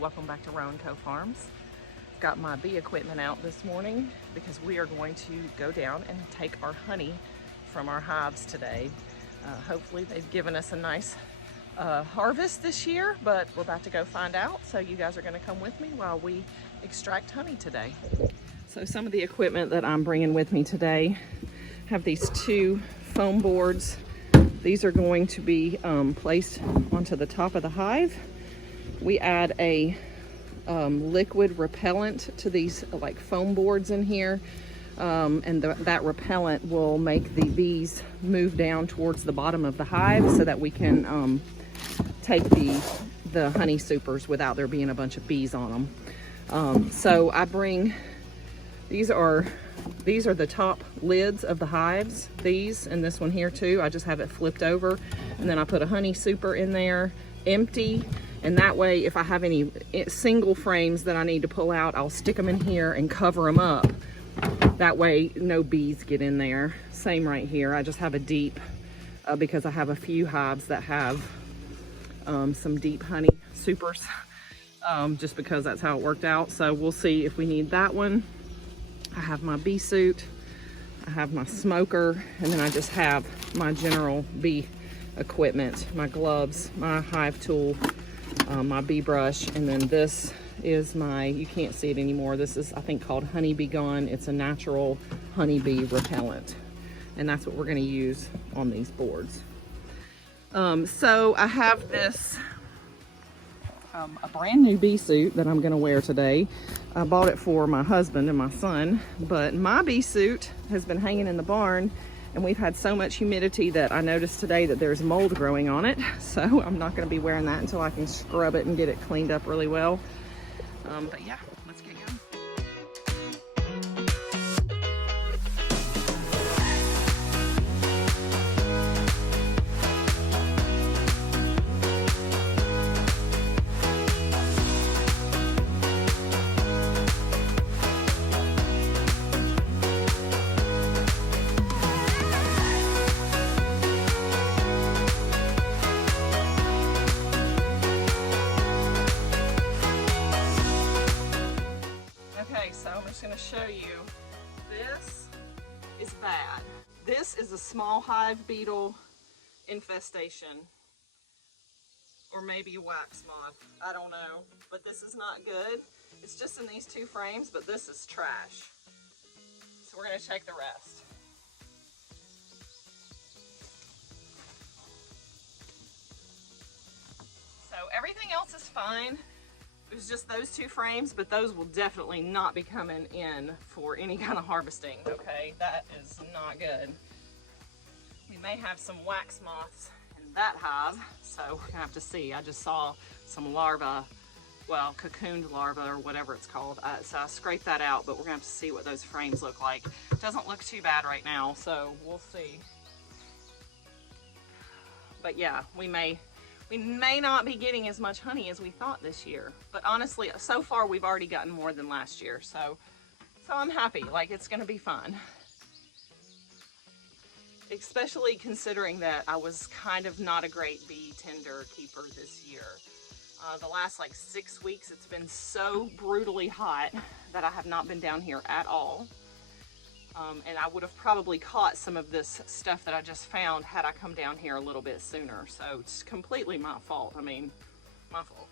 Welcome back to Rowan Co Farms. Got my bee equipment out this morning because we are going to go down and take our honey from our hives today. Hopefully they've given us a nice harvest this year, but we're about to go find out. So you guys are going to come with me while we extract honey today. So some of the equipment that I'm bringing with me today have these two foam boards. These are going to be placed onto the top of the hive. We add a liquid repellent to these like foam boards in here, and that repellent will make the bees move down towards the bottom of the hive so that we can take the honey supers without there being a bunch of bees on them. So I bring, these are the top lids of the hives, these and this one here too. I just have it flipped over, and then I put a honey super in there empty. And that way, if I have any single frames that I need to pull out, I'll stick them in here and cover them up. That way, no bees get in there. Same right here. I just have a deep, because I have a few hives that have some deep honey supers, just because that's how it worked out. So we'll see if we need that one. I have my bee suit, I have my smoker, and then I just have my general bee equipment, my gloves, my hive tool, my bee brush, and then this is my, you can't see it anymore, this is I think called Honeybee Gone. It's a natural honeybee repellent, and that's what we're going to use on these boards. So I have this a brand new bee suit that I'm going to wear today. I bought it for my husband and my son, but my bee suit has been hanging in the barn, and we've had so much humidity that I noticed today that there's mold growing on it. So I'm not going to be wearing that until I can scrub it and get it cleaned up really well. But yeah, let's get going. So I'm just going to show you, this is bad. This is a small hive beetle infestation, or maybe a wax moth, I don't know, but this is not good. It's just in these two frames, but this is trash. So we're going to check the rest. So everything else is fine. It was just those two frames, but those will definitely not be coming in for any kind of harvesting, okay? That is not good. We may have some wax moths in that hive, so we're gonna have to see. I just saw some larvae, well, cocooned larvae or whatever it's called. So I scraped that out, but we're gonna have to see what those frames look like. It doesn't look too bad right now, so we'll see. But yeah, we may not be getting as much honey as we thought this year, but honestly, so far we've already gotten more than last year, so I'm happy. Like, it's gonna be fun, especially considering that I was kind of not a great bee tender keeper this year. The last like 6 weeks, it's been so brutally hot that I have not been down here at all. And I would have probably caught some of this stuff that I just found had I come down here a little bit sooner. So it's completely my fault. I mean, my fault.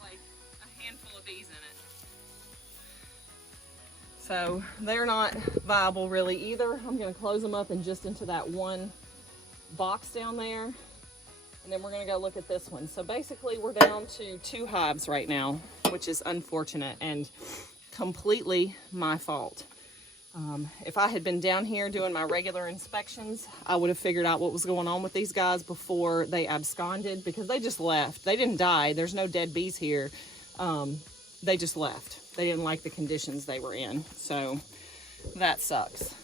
Like a handful of bees in it. So they're not viable really either. I'm going to close them up and just into that one box down there. And then we're going to go look at this one. So basically we're down to 2 hives right now, which is unfortunate and completely my fault. If I had been down here doing my regular inspections, I would have figured out what was going on with these guys before they absconded, because they just left. They didn't die. There's no dead bees here. They just left. They didn't like the conditions they were in. So that sucks.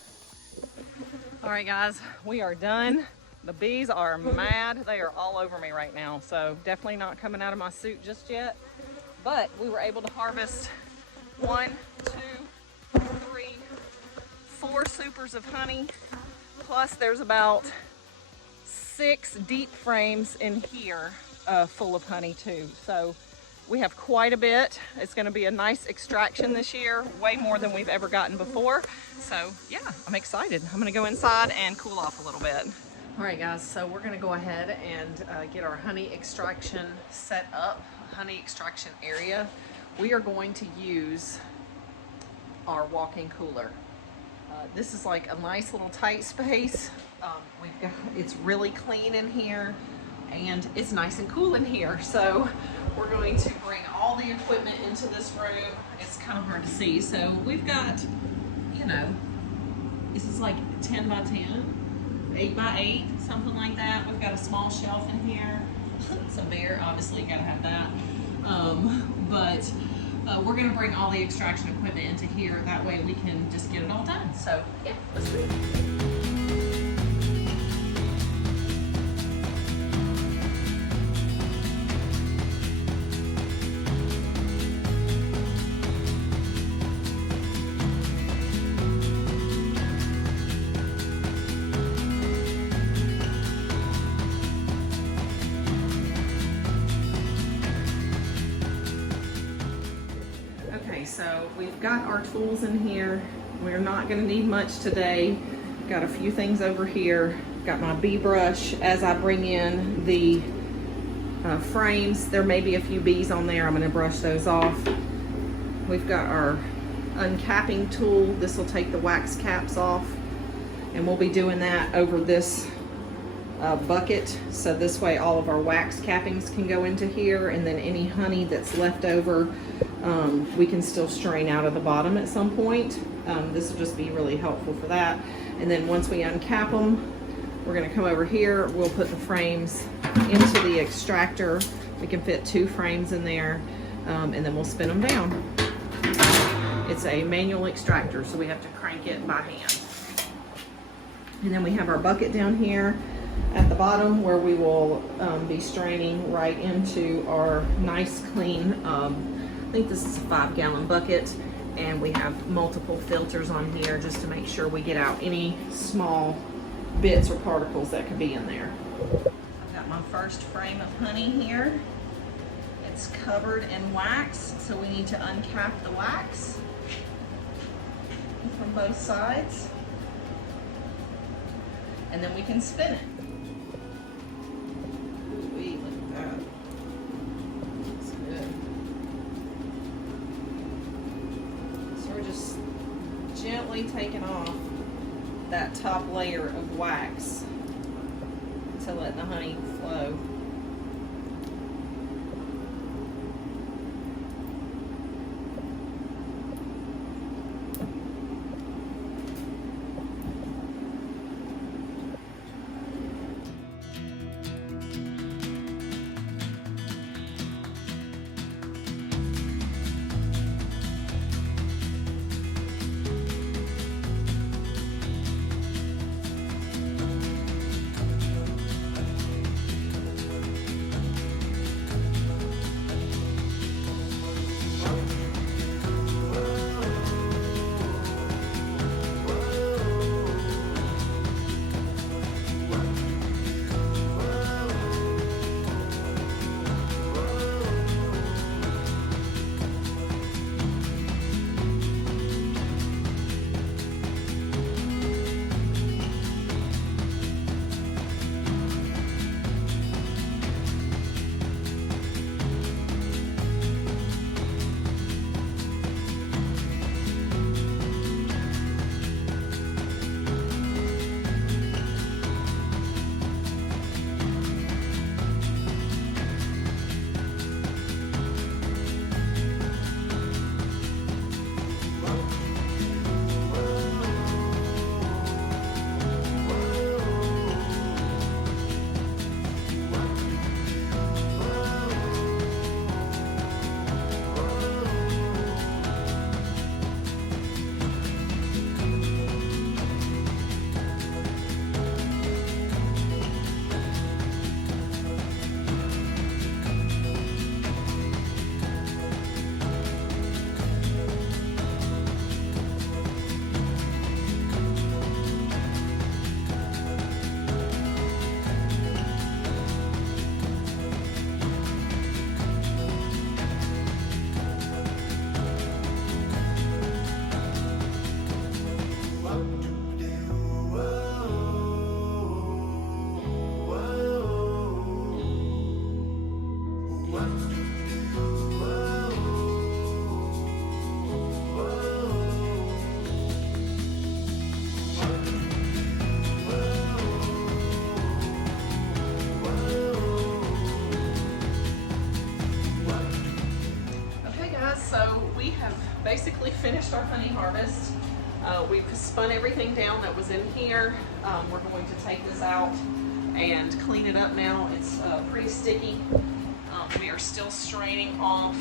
All right, guys, we are done. The bees are mad. They are all over me right now. So definitely not coming out of my suit just yet. But we were able to harvest 1, 2, 3, 4 supers of honey. Plus there's about 6 deep frames in here full of honey too. So we have quite a bit. It's gonna be a nice extraction this year, way more than we've ever gotten before. So yeah, I'm excited. I'm gonna go inside and cool off a little bit. All right guys, so we're gonna go ahead and get our honey extraction set up, honey extraction area. We are going to use our walk-in cooler. This is like a nice little tight space. It's really clean in here and it's nice and cool in here. So we're going to bring all the equipment into this room. It's kind of hard to see. So we've got, you know, this is like 10 by 10, 8 by 8, something like that. We've got a small shelf in here. Some beer, obviously, gotta have that. We're gonna bring all the extraction equipment into here. That way we can just get it all done. So yeah, let's do it. So we've got our tools in here. We're not going to need much today. Got a few things over here. Got my bee brush. As I bring in the frames, there may be a few bees on there. I'm going to brush those off. We've got our uncapping tool. This will take the wax caps off, and we'll be doing that over this bucket. So this way all of our wax cappings can go into here, and then any honey that's left over we can still strain out of the bottom at some point. This will just be really helpful for that. And then once we uncap them, we're going to come over here. We'll put the frames into the extractor. We can fit 2 frames in there, and then we'll spin them down. It's a manual extractor, so we have to crank it by hand. And then we have our bucket down here at the bottom where we will be straining right into our nice clean, I think this is a 5-gallon bucket, and we have multiple filters on here just to make sure we get out any small bits or particles that could be in there. I've got my first frame of honey here. It's covered in wax, so we need to uncap the wax from both sides, and then we can spin it. Gently taking off that top layer of wax to let the honey flow. finished our honey harvest. We've spun everything down that was in here. We're going to take this out and clean it up now. It's pretty sticky. We are still straining off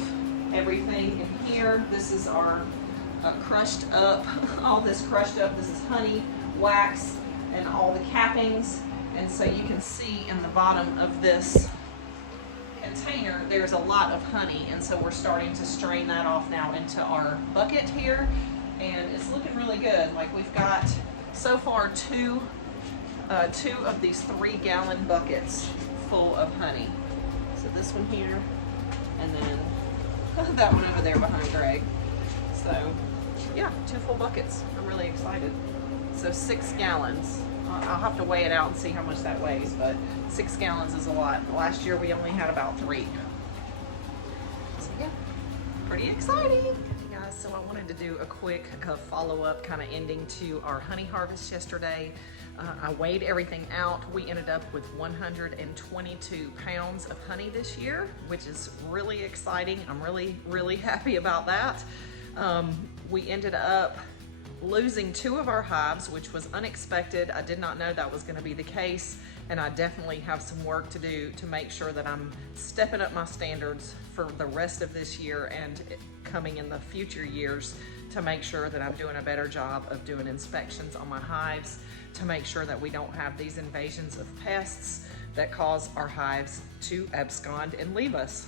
everything in here. This is our crushed up, all this crushed up. This is honey, wax, and all the cappings. And so you can see in the bottom of this container, there's a lot of honey. And so we're starting to strain that off now into our bucket here. And it's looking really good. Like we've got so far two of these 3-gallon buckets full of honey. So this one here, and then that one over there behind Greg. So yeah, 2 full buckets. I'm really excited. So 6 gallons. I'll have to weigh it out and see how much that weighs, but 6 gallons is a lot. Last year we only had about 3. So yeah, pretty exciting. Guys, so I wanted to do a quick follow-up kind of ending to our honey harvest yesterday. I weighed everything out. We ended up with 122 pounds of honey this year, which is really exciting. I'm really happy about that. We ended up losing 2 of our hives, which was unexpected. I did not know that was going to be the case, and I definitely have some work to do to make sure that I'm stepping up my standards for the rest of this year and coming in the future years to make sure that I'm doing a better job of doing inspections on my hives, to make sure that we don't have these invasions of pests that cause our hives to abscond and leave us.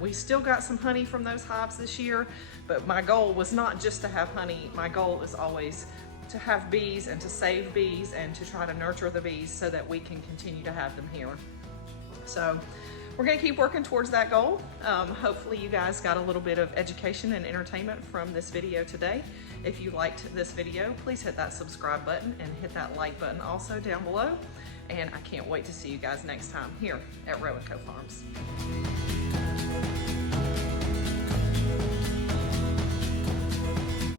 We still got some honey from those hives this year, but my goal was not just to have honey. My goal is always to have bees and to save bees and to try to nurture the bees so that we can continue to have them here. So we're gonna keep working towards that goal. Hopefully you guys got a little bit of education and entertainment from this video today. If you liked this video, please hit that subscribe button and hit that like button also down below. And I can't wait to see you guys next time here at Row & Co Farms.